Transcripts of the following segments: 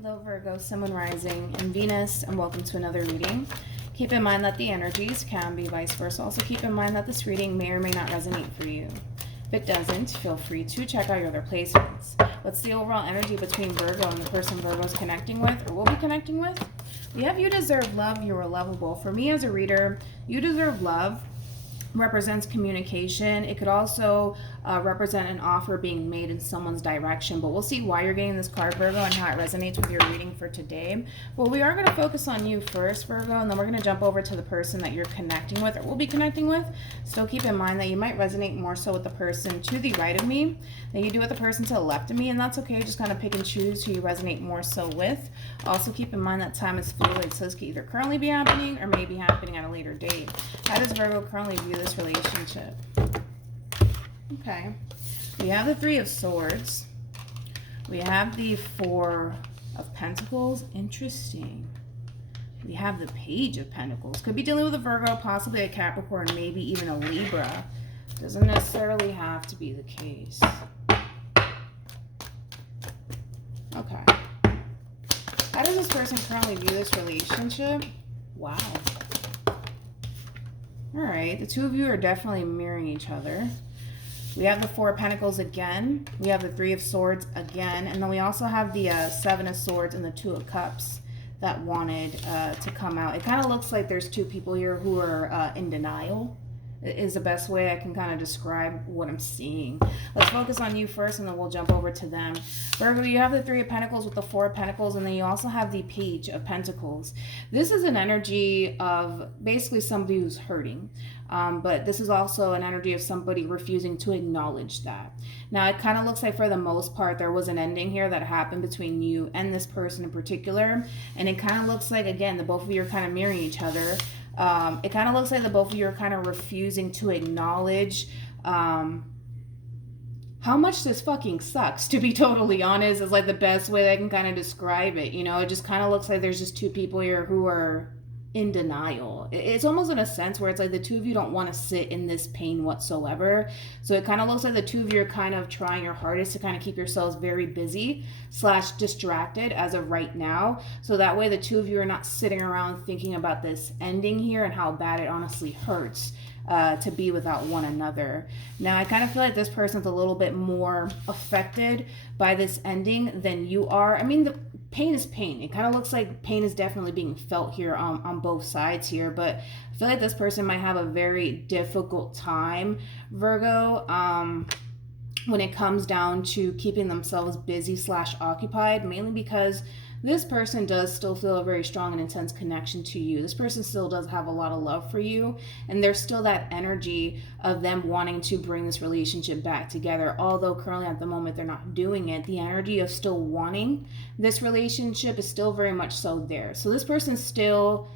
Hello Virgo, Sun, Moon, Rising, and Venus, and welcome to another reading. Keep in mind that the energies can be vice versa. Also keep in mind that this reading may or may not resonate for you. If it doesn't, feel free to check out your other placements. What's the overall energy between Virgo and the person Virgo's connecting with or will be connecting with? We have you deserve love, you are lovable. For me as a reader, you deserve love represents communication. It could also represent an offer being made in someone's direction, but we'll see why you're getting this card, Virgo, and how it resonates with your reading for today. Well, we are going to focus on you first, Virgo, and then we're going to jump over to the person that you're connecting with or will be connecting with. Still keep in mind that you might resonate more so with the person to the right of me than you do with the person to the left of me, and that's okay. Just kind of pick and choose who you resonate more so with. Also keep in mind that time is fluid, so this could either currently be happening or may be happening at a later date. How does Virgo currently view this relationship? Okay, we have the Three of Swords. We have the Four of Pentacles. Interesting. We have the Page of Pentacles. Could be dealing with a Virgo, possibly a Capricorn, maybe even a Libra. Doesn't necessarily have to be the case. Okay. How does this person currently view this relationship? Wow. All right, the two of you are definitely mirroring each other. We have the Four of Pentacles again. We have the Three of Swords again. And then we also have the Seven of Swords and the Two of Cups that wanted to come out. It kind of looks like there's two people here who are in denial, is the best way I can kind of describe what I'm seeing. Let's focus on you first, and then we'll jump over to them. Virgo, you have the Three of Pentacles with the Four of Pentacles, and then you also have the Page of Pentacles. This is an energy of basically somebody who's hurting, but this is also an energy of somebody refusing to acknowledge that. Now, it kind of looks like for the most part, there was an ending here that happened between you and this person in particular, and it kind of looks like, again, the both of you are kind of mirroring each other. It kind of looks like the both of you are kind of refusing to acknowledge how much this fucking sucks, to be totally honest, is like the best way I can kind of describe it. You know, it just kind of looks like there's just two people here who are in denial. It's almost in a sense where it's like the two of you don't want to sit in this pain whatsoever. So it kind of looks like the two of you are kind of trying your hardest to kind of keep yourselves very busy / distracted as of right now. So that way the two of you are not sitting around thinking about this ending here and how bad it honestly hurts to be without one another. Now, I kind of feel like this person's a little bit more affected by this ending than you are. I mean, the pain is pain. It kind of looks like pain is definitely being felt here on both sides here, but I feel like this person might have a very difficult time, Virgo, when it comes down to keeping themselves busy / occupied, mainly because this person does still feel a very strong and intense connection to you. This person still does have a lot of love for you, and there's still that energy of them wanting to bring this relationship back together. Although currently at the moment they're not doing it, the energy of still wanting this relationship is still very much so there. So this person's still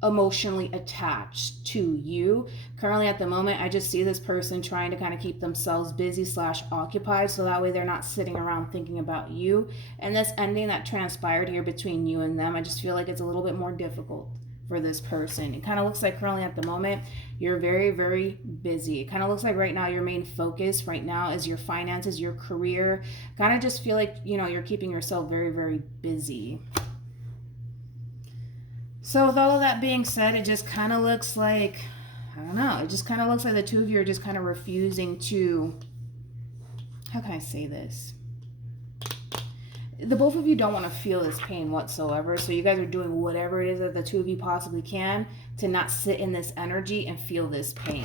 emotionally attached to you. Currently at the moment, I just see this person trying to kind of keep themselves busy / occupied, so that way they're not sitting around thinking about you. And this ending that transpired here between you and them, I just feel like it's a little bit more difficult for this person. It kind of looks like currently at the moment you're very, very busy. It kind of looks like right now your main focus right now is your finances, your career. Kind of just feel like, you know, you're keeping yourself very, very busy. So with all of that being said, it just kind of looks like, I don't know, it just kind of looks like the two of you are just kind of refusing to, how can I say this? The both of you don't want to feel this pain whatsoever, so you guys are doing whatever it is that the two of you possibly can to not sit in this energy and feel this pain.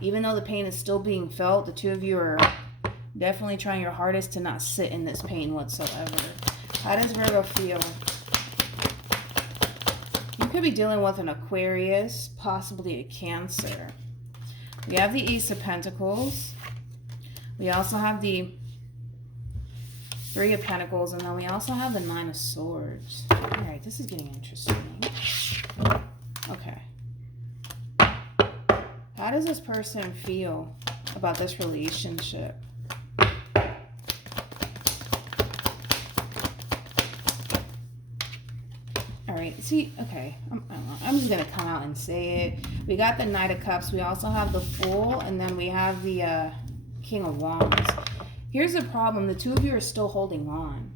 Even though the pain is still being felt, the two of you are definitely trying your hardest to not sit in this pain whatsoever. How does Virgo feel? You could be dealing with an Aquarius, possibly a Cancer. We have the Ace of Pentacles. We also have the Three of Pentacles, and then we also have the Nine of Swords. All right, this is getting interesting. Okay. How does this person feel about this relationship? All right, see, okay, I'm just gonna come out and say it. We got the Knight of Cups. We also have the Fool, and then we have the King of Wands. Here's the problem. The two of you are still holding on.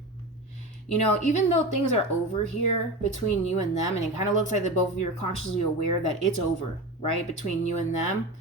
You know, even though things are over here between you and them, and it kind of looks like that both of you are consciously aware that it's over, right, between you and them,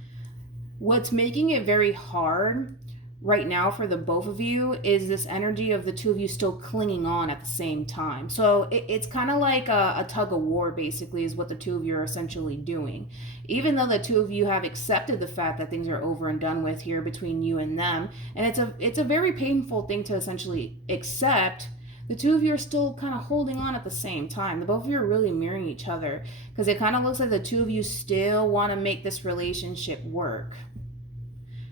what's making it very hard right now for the both of you is this energy of the two of you still clinging on at the same time. So it's kind of like a tug of war, basically, is what the two of you are essentially doing. Even though the two of you have accepted the fact that things are over and done with here between you and them, and it's a very painful thing to essentially accept, the two of you are still kind of holding on at the same time. The both of you are really mirroring each other, because it kind of looks like the two of you still want to make this relationship work.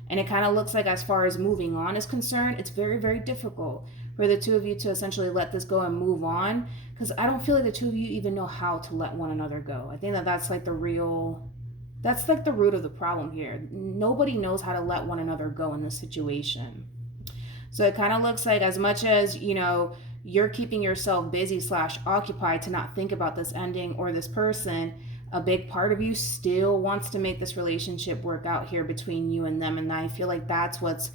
And it kind of looks like, as far as moving on is concerned, it's very, very difficult for the two of you to essentially let this go and move on, because I don't feel like the two of you even know how to let one another go. I think that that's like the root of the problem here. Nobody knows how to let one another go in this situation. So it kind of looks like, as much as, you know, you're keeping yourself busy / occupied to not think about this ending or this person, a big part of you still wants to make this relationship work out here between you and them. And I feel like that's what's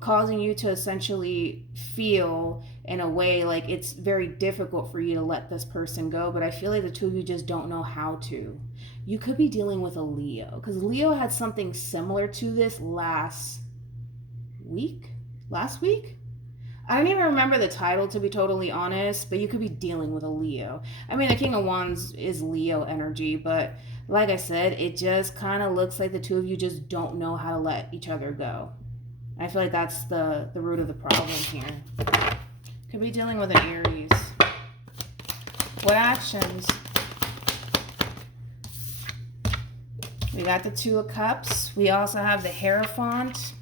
causing you to essentially feel in a way like it's very difficult for you to let this person go. But I feel like the two of you just don't know how to. You could be dealing with a Leo, because Leo had something similar to this last week. I don't even remember the title, to be totally honest, but you could be dealing with a Leo. I mean, the King of Wands is Leo energy, but like I said, it just kind of looks like the two of you just don't know how to let each other go. I feel like that's the root of the problem here. Could be dealing with an Aries. What actions? We got the Two of Cups. We also have the Hierophant.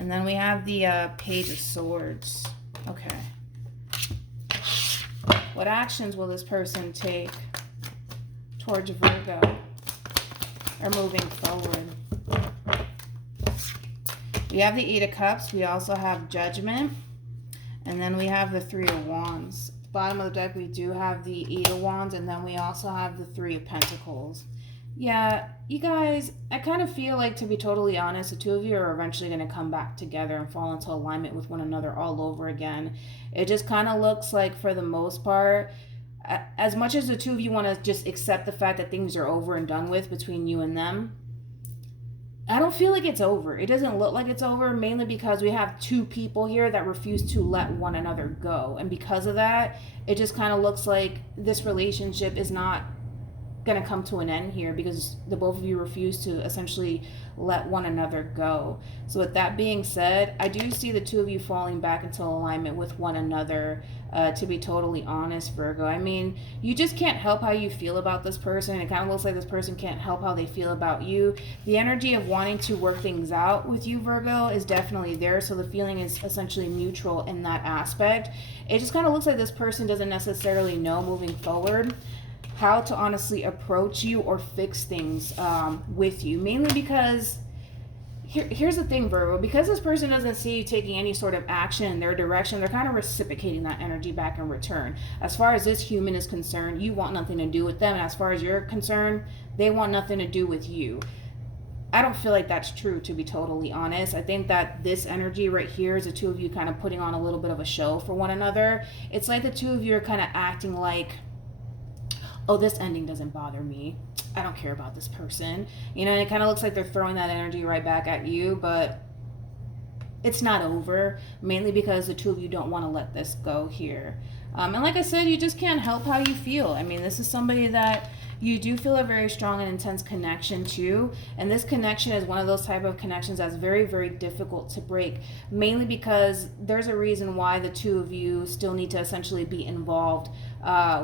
And then we have the Page of Swords. Okay. What actions will this person take towards Virgo or moving forward? We have the Eight of Cups. We also have Judgment. And then we have the Three of Wands. At the bottom of the deck, we do have the Eight of Wands. And then we also have the Three of Pentacles. Yeah, you guys, I kind of feel like, to be totally honest, the two of you are eventually going to come back together and fall into alignment with one another all over again. It just kind of looks like, for the most part, as much as the two of you want to just accept the fact that things are over and done with between you and them, I don't feel like it's over. It doesn't look like it's over, mainly because we have two people here that refuse to let one another go. And because of that, it just kind of looks like this relationship is not going to come to an end here, because the both of you refuse to essentially let one another go. So with that being said, I do see the two of you falling back into alignment with one another, to be totally honest, Virgo. I mean, you just can't help how you feel about this person. It kind of looks like this person can't help how they feel about you. The energy of wanting to work things out with you, Virgo, is definitely there. So the feeling is essentially mutual in that aspect. It just kind of looks like this person doesn't necessarily know moving forward how to honestly approach you or fix things with you, mainly because here's the thing, Virgo, because this person doesn't see you taking any sort of action in their direction, they're kind of reciprocating that energy back in return. As far as this human is concerned, you want nothing to do with them, and as far as you're concerned, they want nothing to do with you. I don't feel like that's true, to be totally honest. I think that this energy right here is the two of you kind of putting on a little bit of a show for one another. It's like the two of you are kind of acting like, oh, this ending doesn't bother me. I don't care about this person. You know, and it kind of looks like they're throwing that energy right back at you, but it's not over, mainly because the two of you don't want to let this go here. And like I said, you just can't help how you feel. I mean, this is somebody that you do feel a very strong and intense connection to, and this connection is one of those type of connections that's very, very difficult to break, mainly because there's a reason why the two of you still need to essentially be involved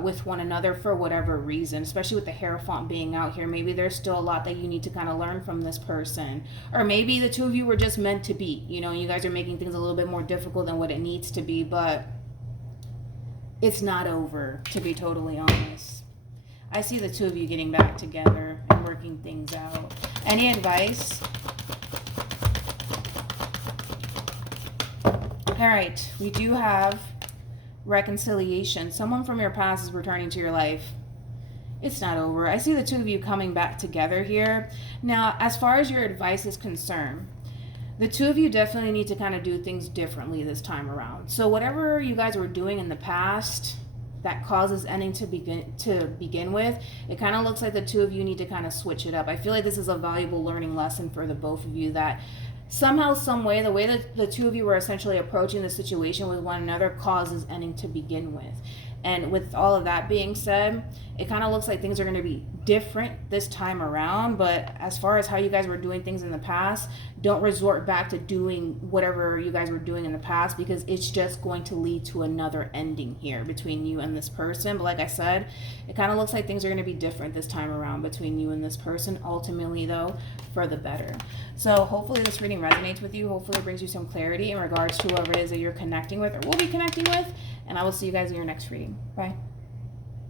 with one another for whatever reason, especially with the Hierophant being out here. Maybe there's still a lot that you need to kind of learn from this person, or maybe the two of you were just meant to be, you know, you guys are making things a little bit more difficult than what it needs to be, but it's not over, to be totally honest. I see the two of you getting back together and working things out. Any advice? All right, we do have reconciliation. Someone from your past is returning to your life. It's not over. I see the two of you coming back together here. Now, as far as your advice is concerned, The two of you definitely need to kind of do things differently this time around. So whatever you guys were doing in the past that causes ending to begin with, it kind of looks like the two of you need to kind of switch it up. I feel like this is a valuable learning lesson for the both of you, that somehow, some way, the way that the two of you were essentially approaching the situation with one another causes ending to begin with. And with all of that being said, it kind of looks like things are going to be different this time around. But as far as how you guys were doing things in the past, don't resort back to doing whatever you guys were doing in the past, because it's just going to lead to another ending here between you and this person. But like I said, it kind of looks like things are going to be different this time around between you and this person, ultimately though, for the better. So hopefully this reading resonates with you. Hopefully it brings you some clarity in regards to whoever it is that you're connecting with or will be connecting with. And I will see you guys in your next reading. Bye.